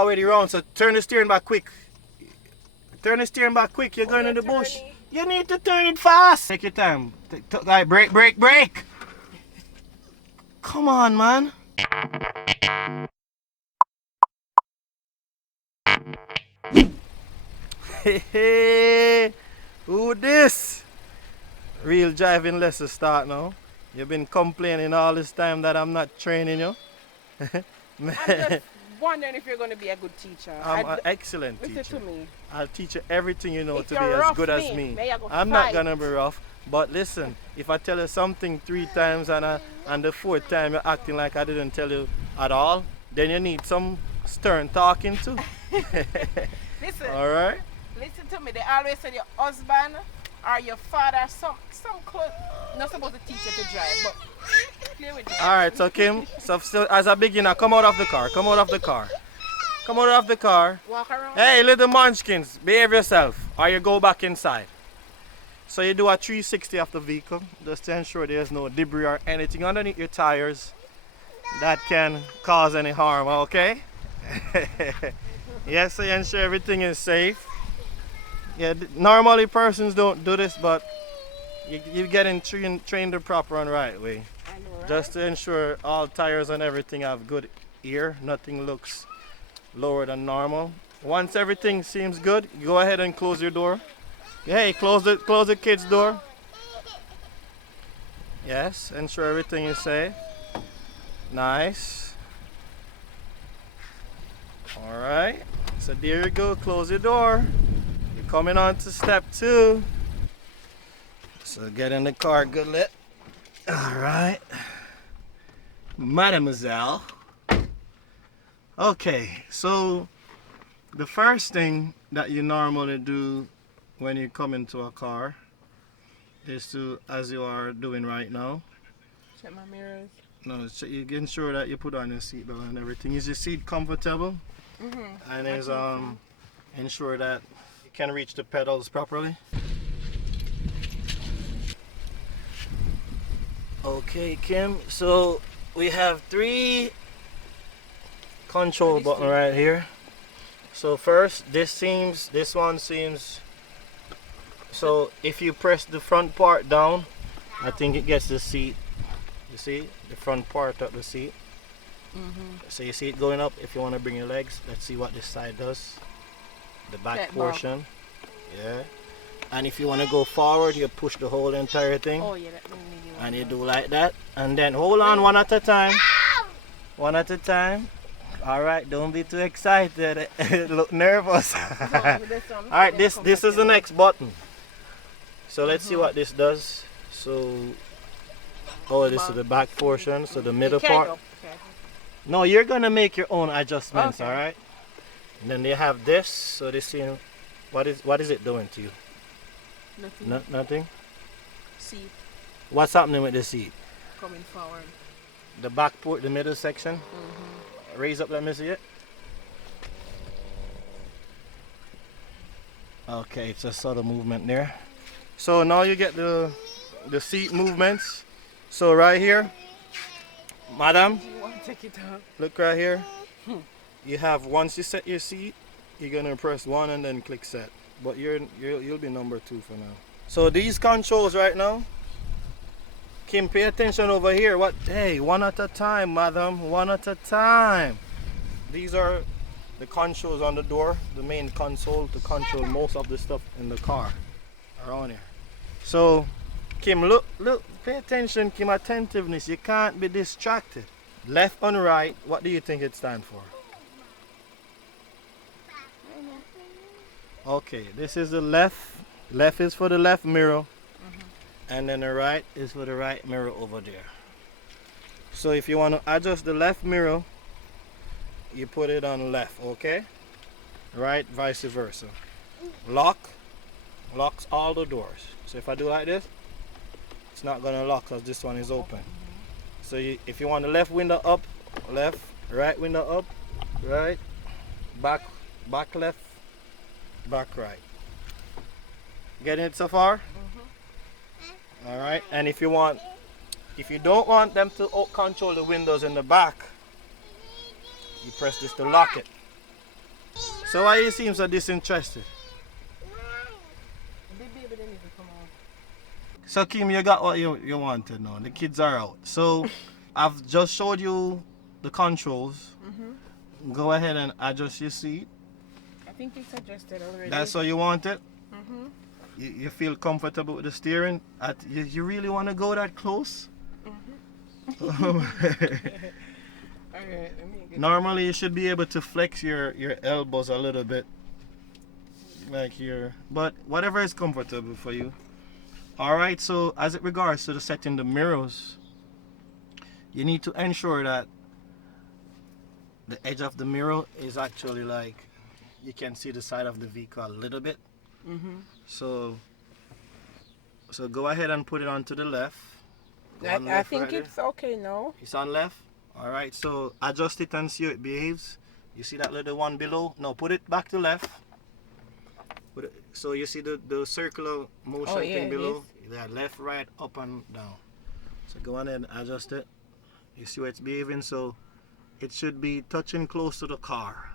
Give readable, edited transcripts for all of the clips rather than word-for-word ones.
already round, so turn the steering back quick. Turn the steering back quick, you're going in the bush. You need to turn it fast. Take your time. Right, brake. Come on, man. Hey, who this? Real driving lessons start now. You've been complaining all this time that I'm not training you. I'm just wondering if you're going to be a good teacher. I'm an excellent teacher. Listen to me. I'll teach you everything you know If to be you're as rough good as me. I'm fight. not gonna be rough, but listen, if I tell you something 3 times and the 4th time you're acting like I didn't tell you at all, then you need some stern talking too. Listen. Alright? Listen to me. They always say your husband or your father, some close, not supposed to teach you to drive, but clear with it. Alright, so Kim, so as a beginner, come out of the car. Come out of the car. Walk around. Hey, little munchkins, behave yourself or you go back inside. So you do a 360 of the vehicle just to ensure there's no debris or anything underneath your tires that can cause any harm, okay? Yes, so you ensure everything is safe. Yeah, normally persons don't do this, but you're getting trained the proper and right way. I know, right? Just to ensure all tires and everything have good air, nothing looks lower than normal. Once everything seems good, go ahead and close your door. Hey, close the kid's door. Yes, ensure everything is safe. Nice. Alright, so there you go, close your door. You're coming on to step 2. So get in the car, Goodlitt. Alright. Mademoiselle. Okay, so the first thing that you normally do when you come into a car is to, as you are doing right now, Check my mirrors. no, so you ensure that you put on your seatbelt and everything. Is your seat comfortable? And is ensure that you can reach the pedals properly. Okay, Kim. So we have 3 control button right here. So first, this one seems. So if you press the front part down, I think it gets the seat. You see the front part of the seat. So you see it going up. If you want to bring your legs, let's see what this side does. The back portion. Yeah. And if you want to go forward, you push the whole entire thing. Oh yeah, And you do like that. And then hold on one at a time. One at a time. Alright, don't be too excited. Look nervous. Alright, this is the next button. So let's see what this does. So, oh, this is the back portion. So the middle part. No, you're gonna make your own adjustments. Okay. Alright. And then they have this. So this thing, what is it doing to you? Nothing. Nothing. Seat What's happening with the seat? coming forward. The back port, the middle section. Raise up, let me see it. Okay, it's a subtle movement there. So now you get the seat movements. So right here, madam, You want to take it out? look right here. You have, once you set your seat, you're gonna press 1 and then click set. But you'll be number 2 for now. So these controls right now, Kim, pay attention over here. Hey, one at a time, madam, one at a time. These are the controls on the door, the main console to control most of the stuff in the car around here. So, Kim, look, pay attention, Kim, attentiveness. You can't be distracted. Left and right, what do you think it stands for? Okay, this is the left. Left is for the left mirror. And then the right is for the right mirror over there. So if you want to adjust the left mirror, you put it on left, okay? Right, vice versa. Locks all the doors. So if I do like this, it's not gonna lock because this one is open. So if you want the left window up, left, right window up, right, back left, back right. Getting it so far? All right, and if you don't want them to control the windows in the back, you press this to lock it. So why you seem so disinterested? The baby then need to come out. So Kim, you got what you wanted now. The kids are out. So I've just showed you the controls. Go ahead and adjust your seat. I think it's adjusted already. That's how you want it? You feel comfortable with the steering? You really want to go that close? Alright, let me get Normally you should be able to flex your elbows a little bit. Like here. But whatever is comfortable for you. Alright, so as it regards to the setting the mirrors, you need to ensure that the edge of the mirror is actually like you can see the side of the vehicle a little bit. So go ahead and put it onto the left. I think it's okay now. It's on left. Alright, so adjust it and see how it behaves. You see that little one below? No, put it back to left. So you see the circular motion thing below? That left, right, up and down. So go on and adjust it. You see how it's behaving? So it should be touching close to the car.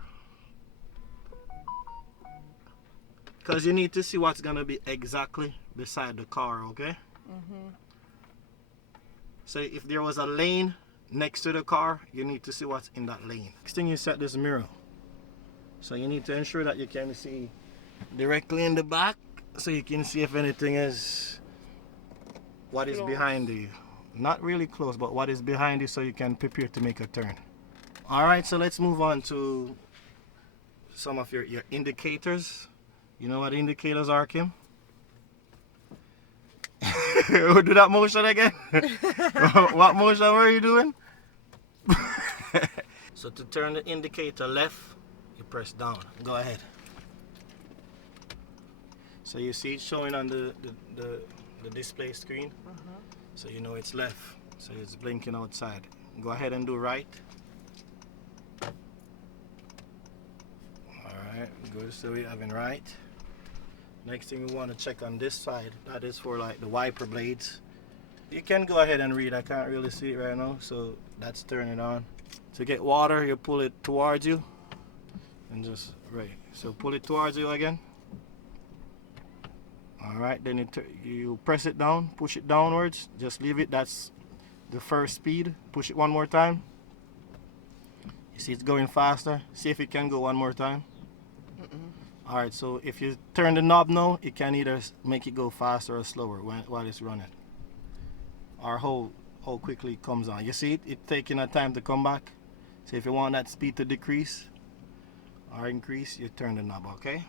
Because you need to see what's going to be exactly beside the car, okay? So if there was a lane next to the car, you need to see what's in that lane. Next thing, you set this mirror. So you need to ensure that you can see directly in the back, so you can see if anything is what is behind you. Not really close, but what is behind you, so you can prepare to make a turn. Alright, so let's move on to some of your indicators. You know what indicators are, Kim? Do that motion again. What motion were you doing? So to turn the indicator left, you press down. Go ahead. So you see it showing on the display screen. So you know it's left. So it's blinking outside. Go ahead and do right. Alright, good. So we're having right. Next thing we want to check on this side. That is for like the wiper blades. You can go ahead and read. I can't really see it right now. So that's turning on. To get water, you pull it towards you. And just right. So pull it towards you again. Alright, then you press it down, push it downwards, just leave it. That's the first speed. Push it one more time. You see it's going faster. See if it can go one more time. Alright, so if you turn the knob now, it can either make it go faster or slower while it's running. Or how quickly it comes on. You see it? It's taking a time to come back. So if you want that speed to decrease or increase, you turn the knob, okay?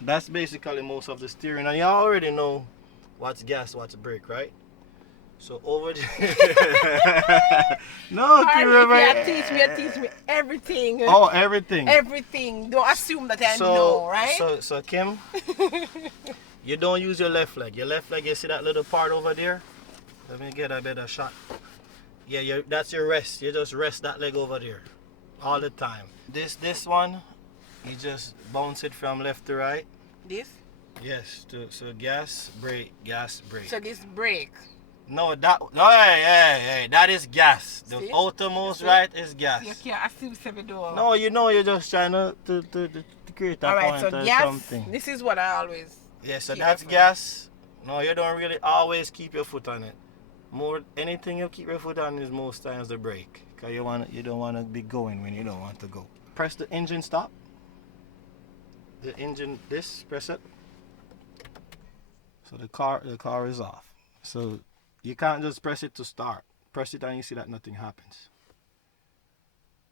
That's basically most of the steering, and you already know what's gas, what's brake, right? So over there. No, Kim, you teach me everything. Oh, everything. Everything. Don't assume that I know, right? So Kim, you don't use your left leg. Your left leg, you see that little part over there? Let me get a better shot. Yeah, that's your rest. You just rest that leg over there all the time. This one, you just bounce it from left to right. This? Yes, so gas, brake, gas, brake. So this brake. No, hey, that is gas. The outermost right is gas. You can't assume 7 door. No, you know you're just trying to create a point so or gas, something. this is what I always. Yeah, so that's gas. No, you don't really always keep your foot on it. Anything you keep your foot on is most times the brake. Because you don't want to be going when you don't want to go. Press the engine stop. The engine, press it. So the car is off. So you can't just press it to start. Press it and you see that nothing happens.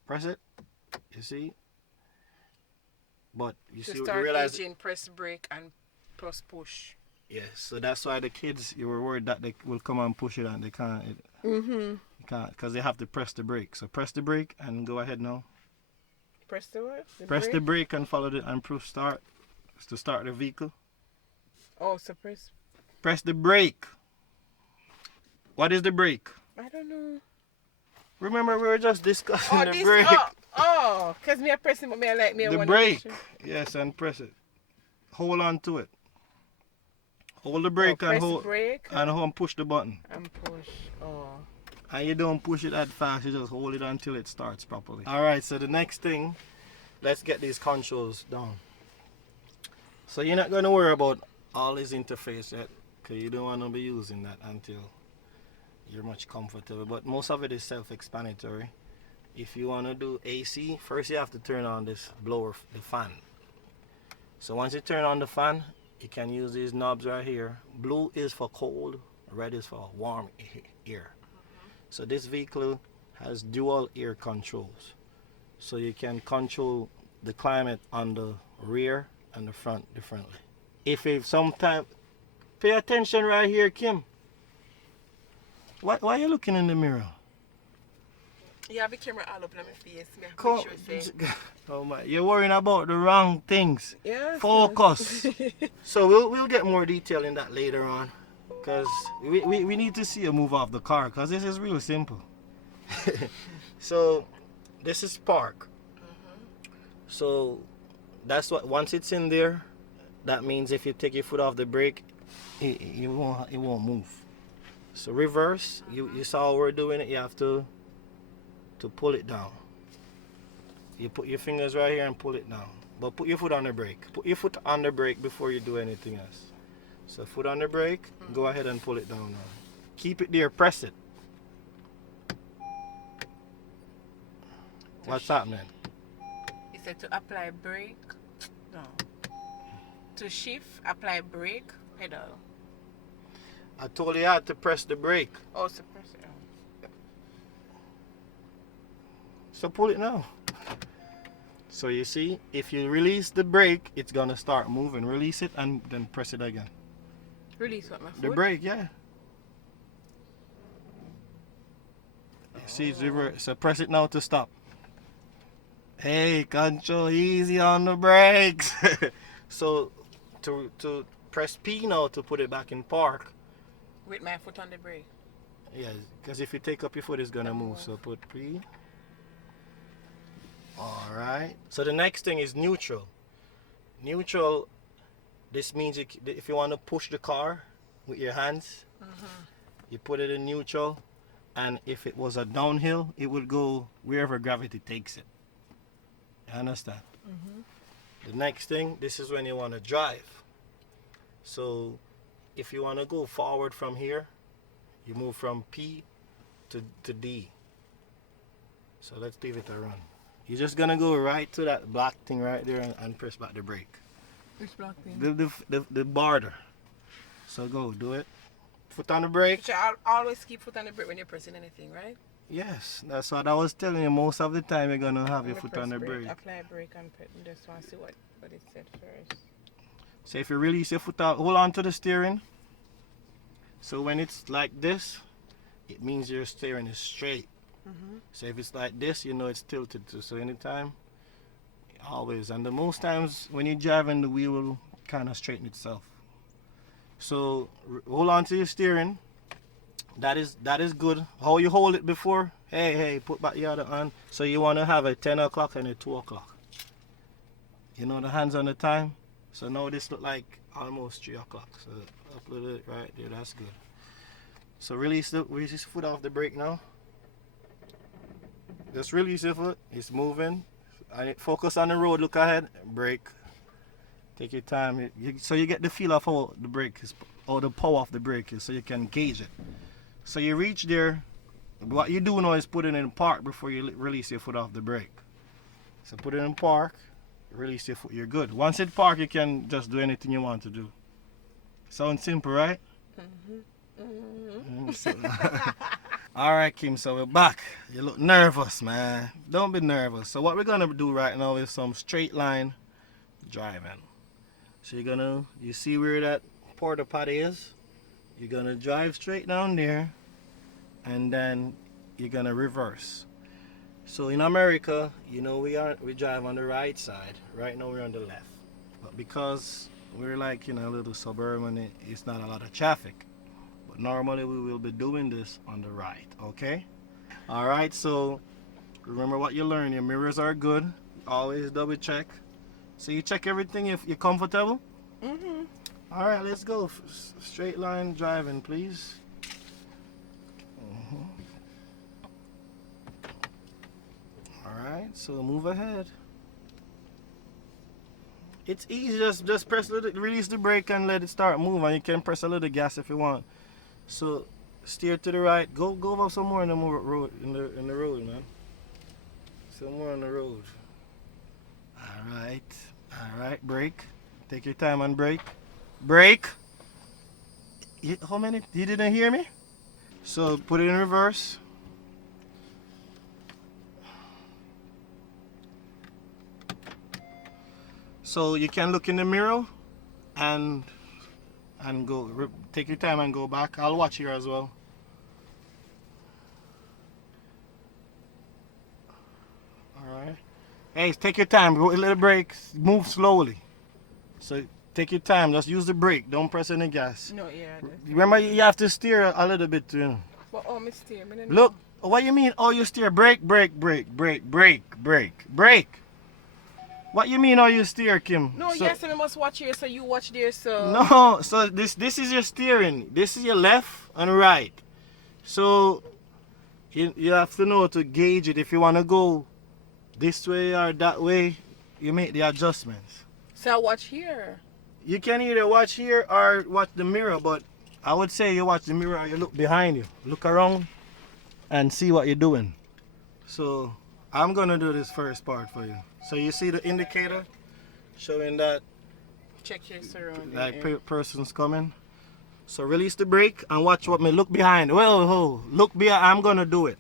Press it, you see? But you realize engine, press brake and press push. Yes, so that's why the kids, you were worried that they will come and push it and they can't. You can't, because they have to press the brake. So press the brake and go ahead now. Press the what? Press the brake and follow the and press start to start the vehicle. Oh, so press the brake. What is the brake? I don't know. Remember we were just discussing the brake. Because me pressing, but me like me the brake. Yes, and press it. Hold on to it. Hold the brake and hold brake. And push the button. And push. Oh. And you don't push it that fast, you just hold it until it starts properly. Alright, so the next thing let's get these controls down. So you're not going to worry about all this interface yet, because you don't want to be using that until you're much comfortable. But most of it is self-explanatory. If you want to do AC, first you have to turn on this blower, the fan. So once you turn on the fan, you can use these knobs right here. Blue is for cold, red is for warm air. So this vehicle has dual air controls. So you can control the climate on the rear and the front differently. If sometime, pay attention right here, Kim. Why are you looking in the mirror? You have the camera all up in my face. Make sure Oh my, you're worrying about the wrong things. yes, Focus. So we'll get more detail in that later on, because we need to see you move off the car, because this is real simple. So this is park. So that's what, once it's in there, that means if you take your foot off the brake, it won't move. So reverse, you saw how we're doing it. You have to pull it down. You put your fingers right here and pull it down, but put your foot on the brake. Put your foot on the brake before you do anything else. So foot on the brake, go ahead and pull it down now. Keep it there, press it. What's happening? You said to apply brake. No. To shift, apply brake, pedal. I told you how to press the brake. Oh, suppress it. So pull it now. So you see, if you release the brake, it's gonna start moving. Release it and then press it again. Release what, my foot? The brake, yeah. You see, it's reverse. So press it now to stop. Hey, control easy on the brakes. So to press P now to put it back in park. With my foot on the brake. Yeah, because if you take up your foot, it's gonna move. So put P. All right. So the next thing is neutral. Neutral. This means if you want to push the car with your hands, you put it in neutral, and if it was a downhill, it would go wherever gravity takes it. You understand? The next thing, this is when you want to drive. So if you want to go forward from here, you move from P to D. So let's leave it to run. You're just gonna go right to that black thing right there and press back the brake. Which black thing? The border. So go, do it. Foot on the brake. So I'll always keep foot on the brake when you're pressing anything, right? Yes, that's what I was telling you. Most of the time you're gonna have your foot on the brake. Apply brake and just want to see what it said first. So if you release your foot out, hold on to the steering. So when it's like this, it means your steering is straight. So if it's like this, you know it's tilted too. So anytime, always. And the most times when you're driving, the wheel will kind of straighten itself. So hold on to your steering. That is good. How you hold it before? Hey, put back the other hand. So you want to have a 10 o'clock and a 2 o'clock. You know the hands on the time. So now this look like almost 3 o'clock. So up a little bit right there. That's good. So release the foot off the brake now. Just release your foot. It's moving. And focus on the road. Look ahead. Brake. Take your time. So you get the feel of how the brake is, or the power of the brake is, so you can gauge it. So you reach there. What you do now is put it in park before you release your foot off the brake. So put it in park. Release your foot. You're good. Once it park, you can just do anything you want to do. Sounds simple, right? All right, Kim, so we're back. You look nervous, man. Don't be nervous. So what we're gonna do right now is some straight line driving. So you see where that porta potty is? You're gonna drive straight down there, and then you're gonna reverse. So in America, you know, we drive on the right side. Right now we're on the left. But because we're like in a little suburban, it's not a lot of traffic. But normally we will be doing this on the right, okay? All right, so remember what you learned. Your mirrors are good. Always double check. So you check everything if you're comfortable? All right, let's go. Straight line driving, please. All right, so move ahead. It's easy. Just press a little, release the brake and let it start moving. You can press a little gas if you want. So steer to the right. Go over some more in the road in the road, man. Some more on the road. All right. Brake. Take your time and brake. Brake. How many? You didn't hear me? So put it in reverse. So you can look in the mirror and go. Take your time and go back. I'll watch here as well. All right. Hey, take your time. Go a little brake. Move slowly. So take your time. Just use the brake. Don't press any gas. No, yeah. Remember, you have to steer a little bit. But me steer. Look. What you mean? Oh, you steer. Brake. What you mean? Oh, you steer, Kim? No, so, yes, I must watch here, so you watch there, so. No. So this is your steering. This is your left and right. So you have to know to gauge it. If you want to go this way or that way, you make the adjustments. So I watch here. You can either watch here or watch the mirror, but I would say you watch the mirror or you look behind you. Look around and see what you're doing. So I'm gonna do this first part for you. So you see the indicator showing that Check your surroundings. like person's coming. So release the brake and watch what me look behind. Well, look behind. I'm gonna do it.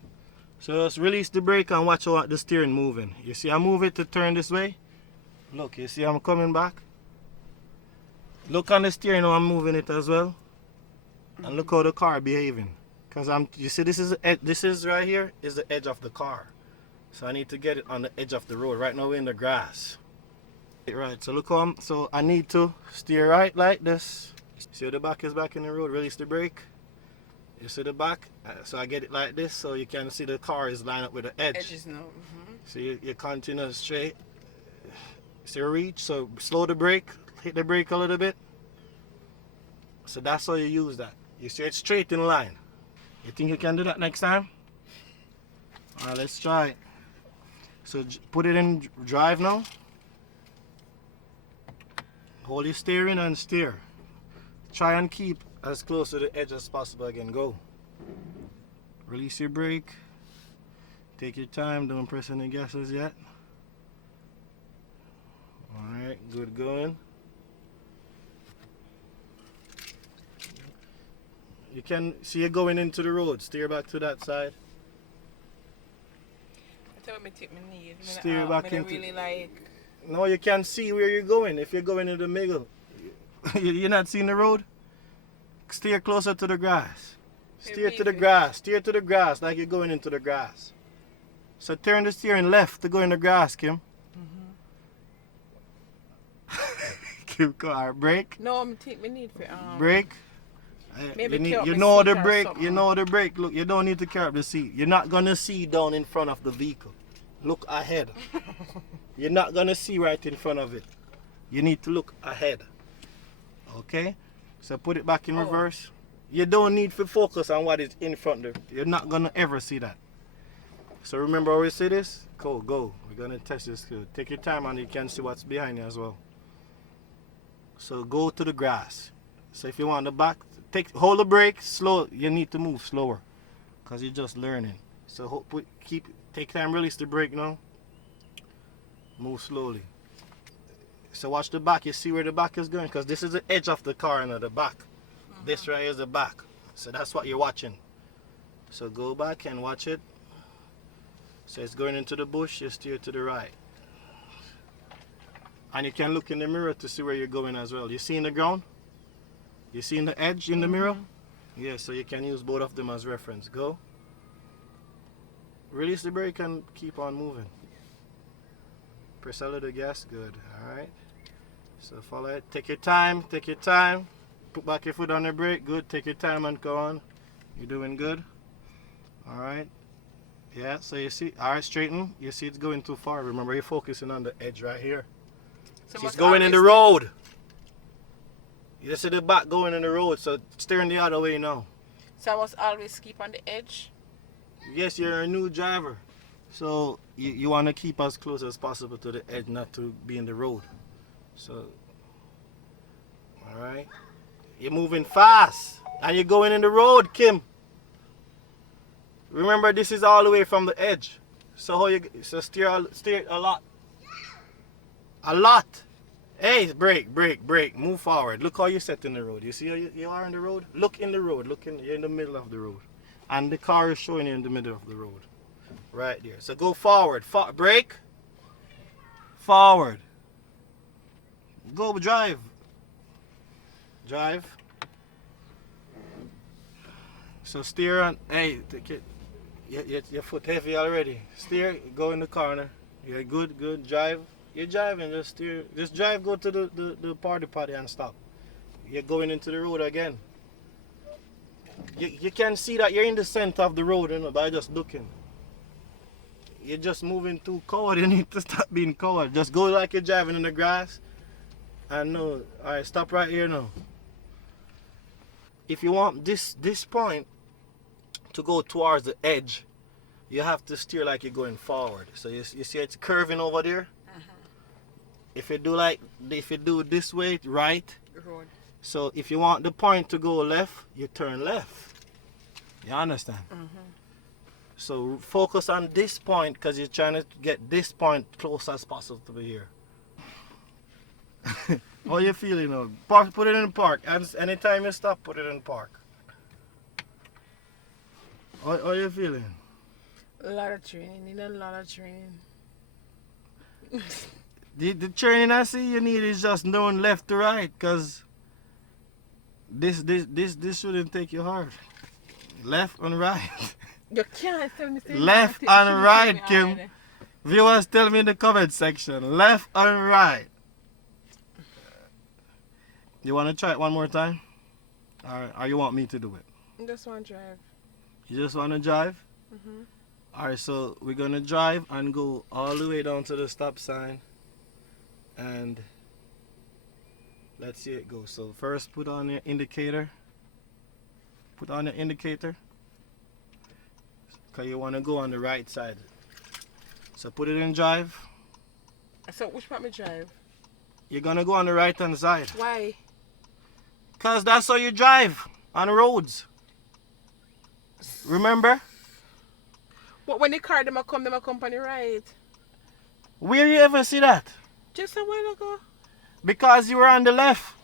So just release the brake and watch how the steering moving. You see I move it to turn this way. Look, you see I'm coming back. Look on the steering how I'm moving it as well. And look how the car behaving. Cause you see this is right here is the edge of the car. So I need to get it on the edge of the road. Right now we're in the grass. Right, so look how so I need to steer right like this. See the back is back in the road, release the brake. You see the back? So I get it like this so you can see the car is lined up with the edge. Edges now. So you continue straight. See reach, so slow the brake, hit the brake a little bit. So that's how you use that. You see it straight in line. You think you can do that next time? Alright, let's try it. So put it in drive now. Hold your steering and steer. Try and keep as close to the edge as possible again. Go. Release your brake. Take your time. Don't press any gases yet. Alright, good going. You can see it going into the road. Steer back to that side. I tell me take my need. Steer back into. Really like. No, you can see where you're going. If you're going in the middle, you're not seeing the road. Steer closer to the grass. Steer to the grass. Steer to the grass like you're going into the grass. So turn the steering left to go in the grass, Kim. Kim, car brake. No, I'm take my need for Brake. Maybe you know the brake. You know the brake. Look, you don't need to carry up the seat. You're not gonna see down in front of the vehicle. Look ahead. You're not gonna see right in front of it. You need to look ahead. Okay? So put it back in reverse. You don't need to focus on what is in front of you. You're not gonna ever see that. So remember how we say this? Go. We're gonna test this too. Take your time and you can see what's behind you as well. So go to the grass. So if you want the back, hold the brake slow. You need to move slower because you're just learning. So take time, release the brake now. Move slowly. So watch the back. You see where the back is going because this is the edge of the car and the back. This right here is the back. So that's what you're watching. So go back and watch it. So it's going into the bush. You steer to the right. And you can look in the mirror to see where you're going as well. You see in the ground? You see in the edge in the mirror? Yeah, so you can use both of them as reference. Go. Release the brake and keep on moving. Press a little gas. Good. Alright. So follow it. Take your time. Put back your foot on the brake. Good. Take your time and go on. You're doing good. Alright. Yeah, so you see. Alright, straighten. You see it's going too far. Remember, you're focusing on the edge right here. So it's going in the road. You see the back going in the road, so steering the other way now. So I must always keep on the edge? Yes, you're a new driver. So you want to keep as close as possible to the edge, not to be in the road. So, all right. You're moving fast. And you're going in the road, Kim. Remember, this is all the way from the edge. So how you steer a lot. A lot. Hey, brake. Move forward. Look how you set in the road. You see how you are in the road? Look in the road. You're in the middle of the road. And the car is showing you in the middle of the road. Right there. So go forward. Brake. Forward. Go drive. Drive. So steer on. Hey, take it. Your foot heavy already. Steer. Go in the corner. Yeah, good. Drive. You're driving. Just steer. Just drive. Go to the party and stop. You're going into the road again. You can see that you're in the center of the road, you know, by just looking. You're just moving too coward. You need to stop being coward. Just go like you're driving in the grass. And no, alright, stop right here now. If you want this point to go towards the edge, you have to steer like you're going forward. So you see it's curving over there. If you do this way, right. Road. So if you want the point to go left, you turn left. You understand? So focus on this point because you're trying to get this point close as possible to here. How you feeling now? Put it in park. And anytime you stop, put it in park. How you feeling? A lot of training. Need a lot of training. The training I see you need is just knowing left to right, because this shouldn't take you hard. Left and right. You can't tell me. Left and right, Kim. Viewers, tell me in the comment section. Left and right. You want to try it one more time? Or you want me to do it? I just want to drive. You just want to drive? Alright, so we're going to drive and go all the way down to the stop sign. And let's see it go. So first put on your indicator. Put on the indicator. Because you want to go on the right side. So put it in drive. So which part me drive? You're going to go on the right hand side. Why? Because that's how you drive on roads. Remember? But when the car them come on the right. Where you ever see that? Just a while ago. Because you were on the left.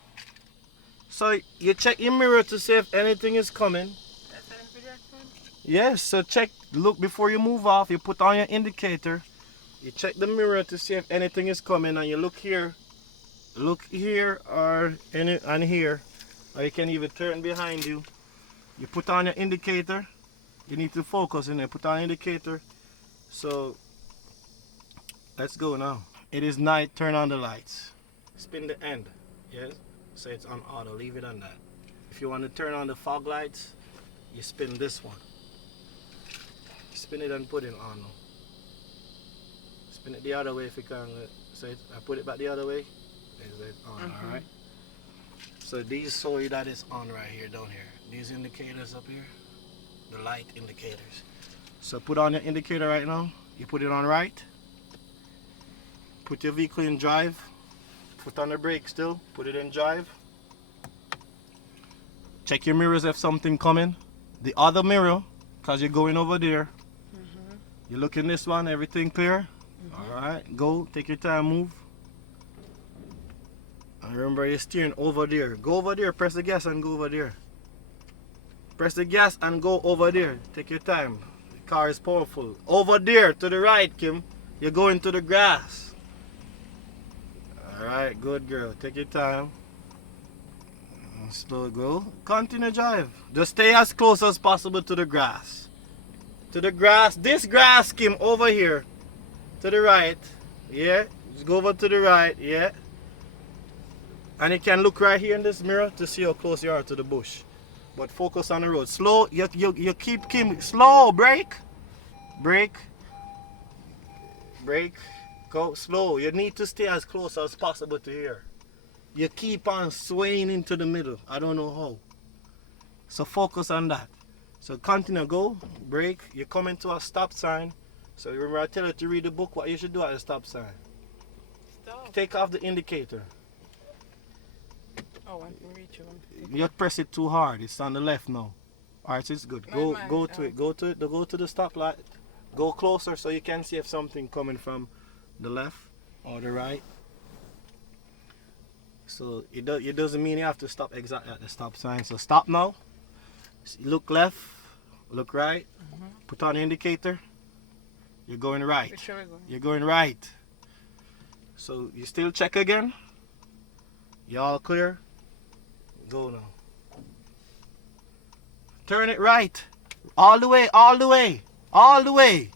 So you check your mirror to see if anything is coming. Yes, so look before you move off. You put on your indicator. You check the mirror to see if anything is coming, and you look here or and here, or you can even turn behind you. You put on your indicator. You need to focus in there. Put on indicator. So let's go now. It is night. Turn on the lights. Spin the end. Yes. So it's on auto. Leave it on that. If you want to turn on the fog lights, you spin this one. Spin it and put it on. Spin it the other way if you can. So I put it back the other way. Is it on? All right. So these show you that it's on right here, down here. These indicators up here, the light indicators. So put on your indicator right now. You put it on right. Put your vehicle in drive. Put on the brake still. Put it in drive. Check your mirrors if something coming. The other mirror, because you're going over there. You look in this one, everything clear. Alright, go, take your time, move. And remember you're steering over there. Go over there, press the gas and go over there. Press the gas and go over there. Take your time. The car is powerful. Over there, to the right, Kim. You're going to the grass. Alright, good girl. Take your time. Slow go. Continue drive. Just stay as close as possible to the grass. To the grass. This grass, Kim, over here. To the right. Yeah. Just go over to the right. Yeah. And you can look right here in this mirror to see how close you are to the bush. But focus on the road. Slow. You keep Kim. Slow. Brake. Brake. Brake. Go slow. You need to stay as close as possible to here. You keep on swaying into the middle. I don't know how. So focus on that. So continue, go, brake. You come into a stop sign. So remember I tell you to read the book, what you should do at the stop sign. Stop. Take off the indicator. Oh, I reach you. You press it too hard. It's on the left now. Alright, it's good. Go Man, go to it. Go to it. Go to the stoplight. Go closer so you can see if something coming from the left or the right. So it doesn't mean you have to stop exactly at the stop sign. So stop now. Look left. Look right. Put on the indicator. You're going right. Which way we going? You're going right. So you still check again. You all clear? Go now. Turn it right. All the way, all the way, all the way.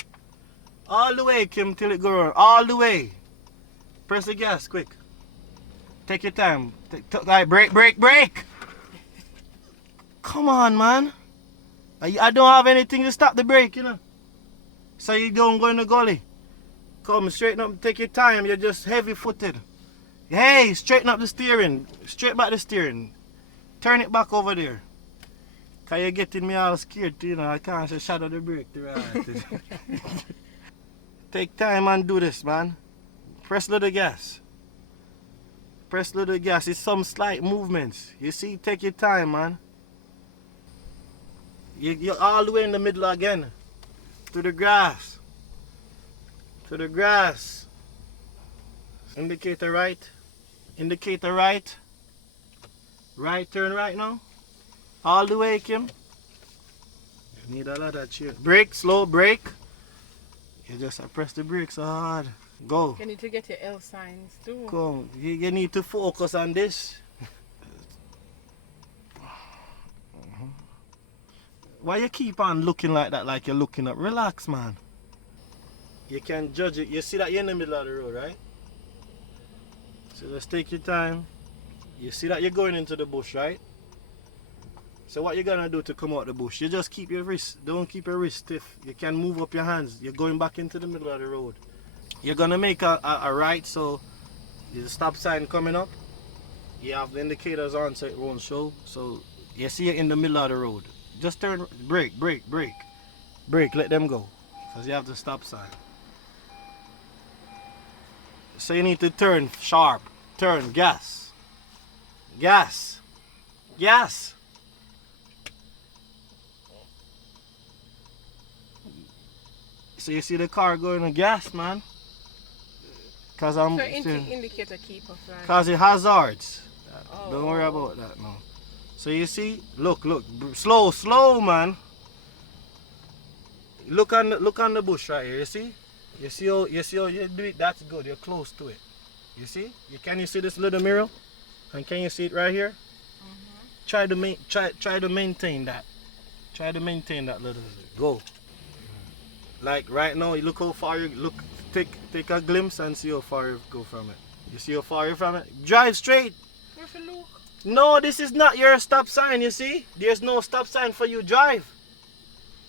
All the way, Kim, till it go around. All the way. Press the gas, quick. Take your time. Right, brake, brake, brake. Come on, man. I don't have anything to stop the brake, you know. So you don't go in the gully. Come, straighten up, take your time. You're just heavy-footed. Hey, straighten up the steering. Straight back the steering. Turn it back over there. Cause you're getting me all scared, you know. I can't say shadow the brake to right. Take time and do this, man. Press little gas. Press little gas. It's some slight movements. You see, take your time, man. You're all the way in the middle again. To the grass. To the grass. Indicator right. Indicator right. Right, turn right now. All the way, Kim. You need a lot of cheer. Brake, slow, brake. You just press the brakes hard. Go. You need to get your L signs too. Come. You need to focus on this. Why you keep on looking like that, like you're looking up? Relax, man. You can judge it. You see that you're in the middle of the road, right? So just take your time. You see that you're going into the bush, right? So what you're gonna do to come out the bush? You just keep your wrist. Don't keep your wrist stiff. You can move up your hands. You're going back into the middle of the road. You're gonna make a right, so there's a stop sign coming up. You have the indicators on so it won't show. So you see you're in the middle of the road. Just turn, brake, brake, brake. Brake, let them go. Because you have the stop sign. So you need to turn sharp. Turn, gas. Gas. Gas. So you see the car going to gas, man. Cause I'm So indicator keep us right. Cause it hazards. Oh. Don't worry about that now. So you see, look, slow, slow, man. Look on the bush right here. You see how you do it. That's good. You're close to it. You see? Can you see this little mirror? And can you see it right here? Try to maintain that. Try to maintain that little. Go. Like right now, you look how far you look. Take a glimpse and see how far you go from it. You see how far you're from it? Drive straight. Where's the look? No, this is not your stop sign, you see? There's no stop sign for you. Drive.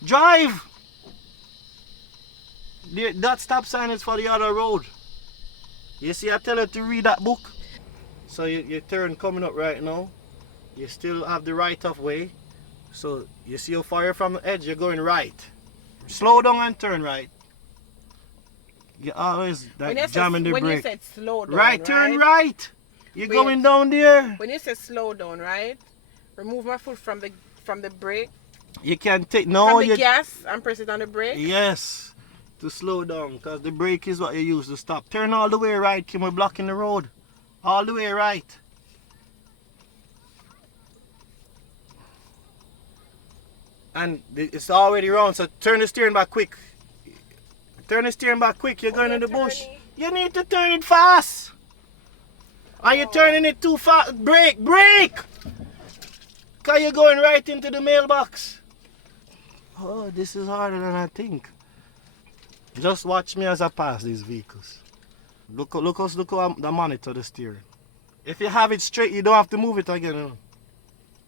Drive. That stop sign is for the other road. You see, I tell you to read that book. So your turn coming up right now. You still have the right of way. So you see how far you're from the edge, you're going right. Slow down and turn right. You always jamming the brake. When you said slow down, right, turn right. You're going down there. When you say slow down, right? Remove my foot from the brake. You can take from the gas and press it on the brake. Yes, to slow down, because the brake is what you use to stop. Turn all the way right, Kim. We're blocking the road. All the way right. And it's already round, so turn the steering back quick. Turn the steering back quick. You're going in the bush. You need to turn it fast. Are you turning it too fast? Brake, brake! Because you're going right into the mailbox. Oh, this is harder than I think. Just watch me as I pass these vehicles. Look how I monitor the steering. If you have it straight, you don't have to move it again. You know?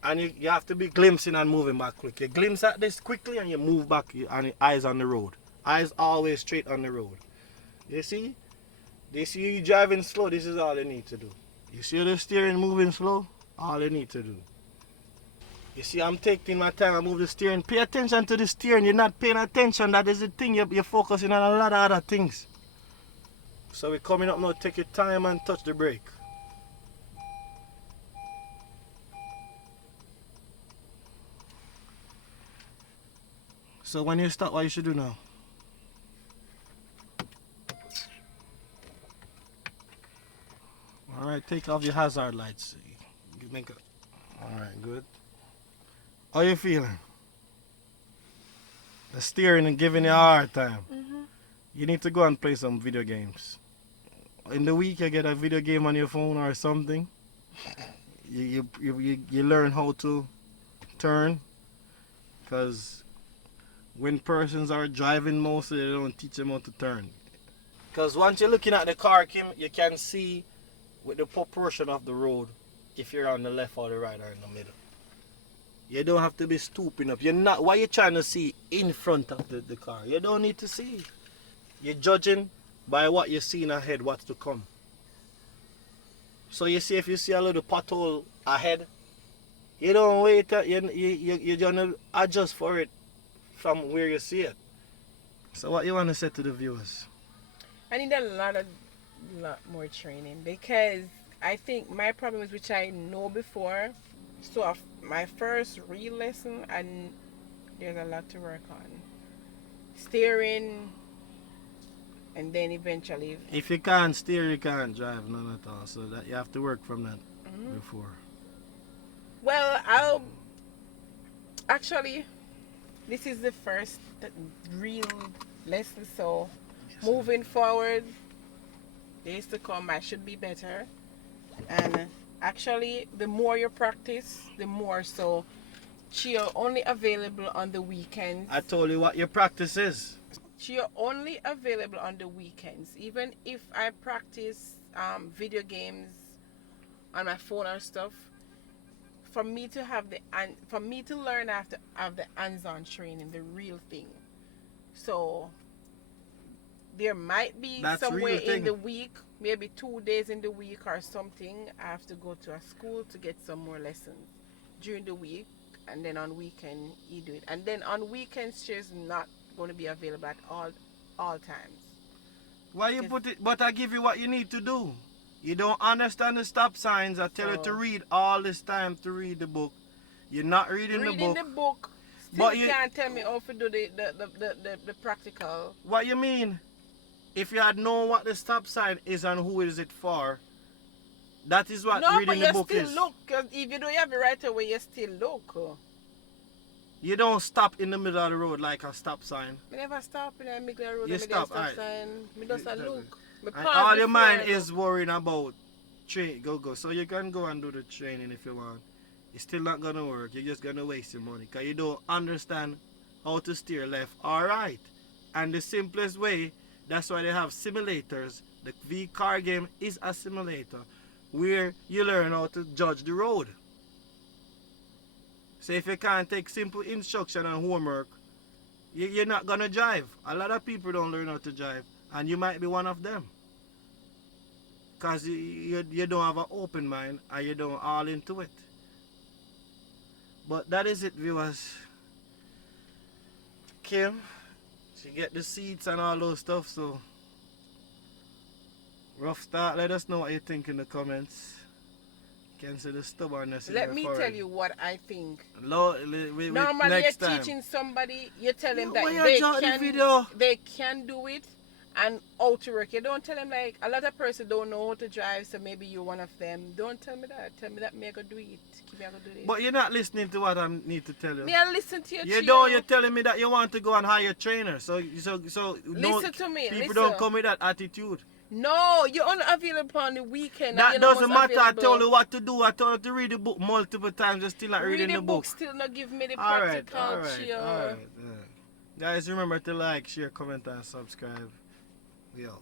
And you have to be glimpsing and moving back quick. You glimpse at this quickly and you move back and your eyes on the road. Eyes always straight on the road. You see? They see you driving slow, this is all you need to do. You see the steering moving slow? All you need to do. You see, I'm taking my time, I move the steering. Pay attention to the steering. You're not paying attention. That is the thing. You're focusing on a lot of other things. So we're coming up now. Take your time and touch the brake. So when you stop, what you should do now? Alright, take off your hazard lights. You make a... Alright, good. How you feeling? The steering and giving you a hard time. You need to go and play some video games. In the week, you get a video game on your phone or something. You learn how to turn. Because when persons are driving, mostly they don't teach them how to turn. Because once you're looking at the car, Kim, you can see with the proportion of the road if you're on the left or the right or in the middle. You don't have to be stooping up. You're not. What you're trying to see in front of the car. You don't need to see. You're judging by what you're seeing ahead, what's to come. So you see, if you see a little pothole ahead, you don't wait. You're gonna adjust for it from where you see it. So what you want to say to the viewers? I need a lot more training, because I think my problem is, which I know before. So my first real lesson, and there's a lot to work on. Steering, and then eventually. If you can't steer, you can't drive, none at all. So that you have to work from that before. Well, actually, this is the first real lesson. So moving forward, days to come, I should be better. And actually, the more you practice, the more so. Cheo only available on the weekends. I told you what your practice is. Cheo only available on the weekends. Even if I practice video games on my phone or stuff, for me to learn, I have to have the hands-on training, the real thing. So there might be somewhere in the week, maybe 2 days in the week or something, I have to go to a school to get some more lessons during the week, and then on weekend you do it. And then on weekends, she's not going to be available at all times. Why you put it? But I give you what you need to do. You don't understand the stop signs. I tell you to read all this time to read the book. You're not reading the book. Reading the book. Still but you can't tell me how to do the practical. What you mean? If you had known what the stop sign is and who is it for, that is what reading the book is. No, but you still look. Because if you don't have it right away, you still look. You don't stop in the middle of the road like a stop sign. I never stop in the middle of the road. You stop, right. I just look. And all your mind is worrying about go. So you can go and do the training if you want. It's still not going to work. You're just going to waste your money. Because you don't understand how to steer left or right. And the simplest way, that's why they have simulators. The V car game is a simulator where you learn how to judge the road. So if you can't take simple instruction and homework, you're not going to drive. A lot of people don't learn how to drive, and you might be one of them. Because you don't have an open mind and you don't all into it. But that is it, viewers. Kim, she get the seats and all those stuff, so rough start. Let us know what you think in the comments. Can see the stubbornness. Let me tell you what I think. Normally you're teaching somebody, you tell them that they can do it and how to work. You don't tell them, like, a lot of persons don't know how to drive, so maybe you're one of them. Don't tell me that. Tell me that me I go do it. Keep me I go do it. But you're not listening to what I need to tell you. Me I listen to you. You're telling me that you want to go and hire a trainer. So listen to me. People don't come with that attitude. No, you're only available on the weekend. That doesn't matter. I told you what to do. I told you to read the book multiple times. You're still not reading the book. Still not give me the practical. All right. Guys, remember to like, share, comment, and subscribe. We out.